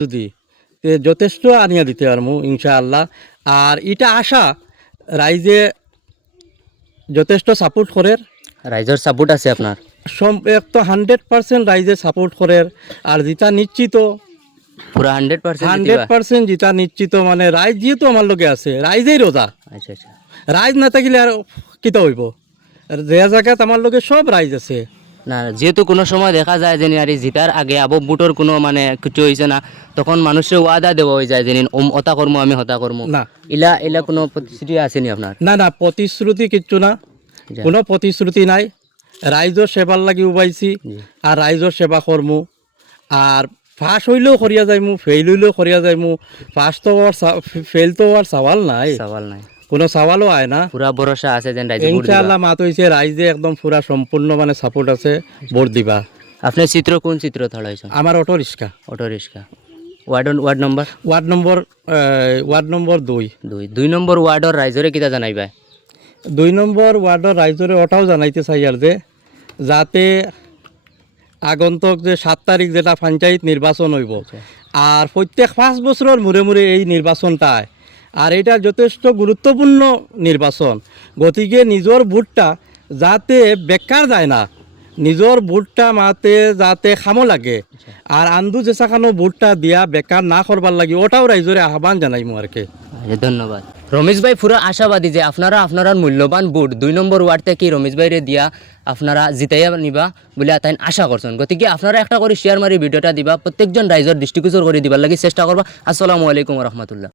যদি তে যথেষ্ট আনিয়া দিতে পারমু ইনশাআল্লাহ। আর এটা আশা রাইজে যথেষ্ট সাপোর্ট করে, রাইজর সাপোর্ট আছে আপনার? এক তো 100% রাইজে সাপোর্ট করে। আর যেটা নিশ্চিত পুরা 100%? 100% যেটা নিশ্চিত, মানে রাইজ যেহেতু আমার লগে আছে, রাইজেই রোজা। আচ্ছা আচ্ছা। রাইজ না থাকিলে আর কিতা হইব? যে জায়গাত আমার লগে সব রাইজ আছে। না, যেহেতু কোনো সময় দেখা যায় যে আর জিতার আগে আবু বুটোর কোনো মানে কিছু হয়েছে না, তখন মানুষের ওয়াদা দেওয়া হয়ে যায় যে হতা কর্ম আমি হতা কর্ম, না ইলা ইলা কোনো প্রতিশ্রুতি আসেনি আপনার? না না, প্রতিশ্রুতি কিচ্ছু না, যা। কোনো প্রতিশ্রুতি নাই। রাইজর সেবার লাগি উবাইছি জি। আর রাইজর সেবা করমু। আর ফাঁস হইলেও করিয়া যাইমু, ফেল হইলেও করিয়া যাইমু। ফাঁস তো আর ফেল তো আর সওয়াল নাই, সওয়াল নাই, কোনো সওয়ালও আয় না। পুরা ভরসা আছে যেন রাইজে ভোট দিবা। ইনশাআল্লাহ মাত হইছে রাইজে একদম পুরা সম্পূর্ণ মানে সাপোর্ট আছে, ভোট দিবা। আপনার চিত্র কোন চিত্র থাড়াইছেন? আমার auto rickshaw. Auto rickshaw. Ward number? Ward number 2। 2 নম্বর ওয়ার্ডর রাইজরে কিতা জানাইবা? 2 নম্বর ওয়ার্ডর রাইজরে ওটাও জানাইতে চাই আর যে যাতে আগন্তক যে 7 তারিখ যেটা পঞ্চায়েত নির্বাচন হইব, আর প্রত্যেক 5 বছরের মূরে মূরে এই নির্বাচনটায়, আর এটা যথেষ্ট গুরুত্বপূর্ণ নির্বাচন। গতিকে নিজের ভোটটা যাতে বেকার যায় না, নিজের ভোটটা মাতে যাতে খামো লাগে, আর আন্দু যেসাখানো ভোটটা দিয়া বেকার না করবার লাগে, ওটাও রাইজরে আহ্বান জানাইমু আর কি। ধন্যবাদ। রমেশ ভাই পুরো আশাবাদী যে আপনারা মূল্যবান ভোট 2 নম্বর ওয়ার্ড থেকে রমেশ ভাইরে দিয়া আপনারা জিতাইয়া নিবা বলে তাই আশা করছেন। গতিকে আপনারা একটা করে শেয়ার মারি ভিডিওটা দিবা, প্রত্যেকজন রাইজর দৃষ্টিগোচর করে দিবার লাগে চেষ্টা করবা। আসসালামু আলাইকুম রহমতুল্লাহ।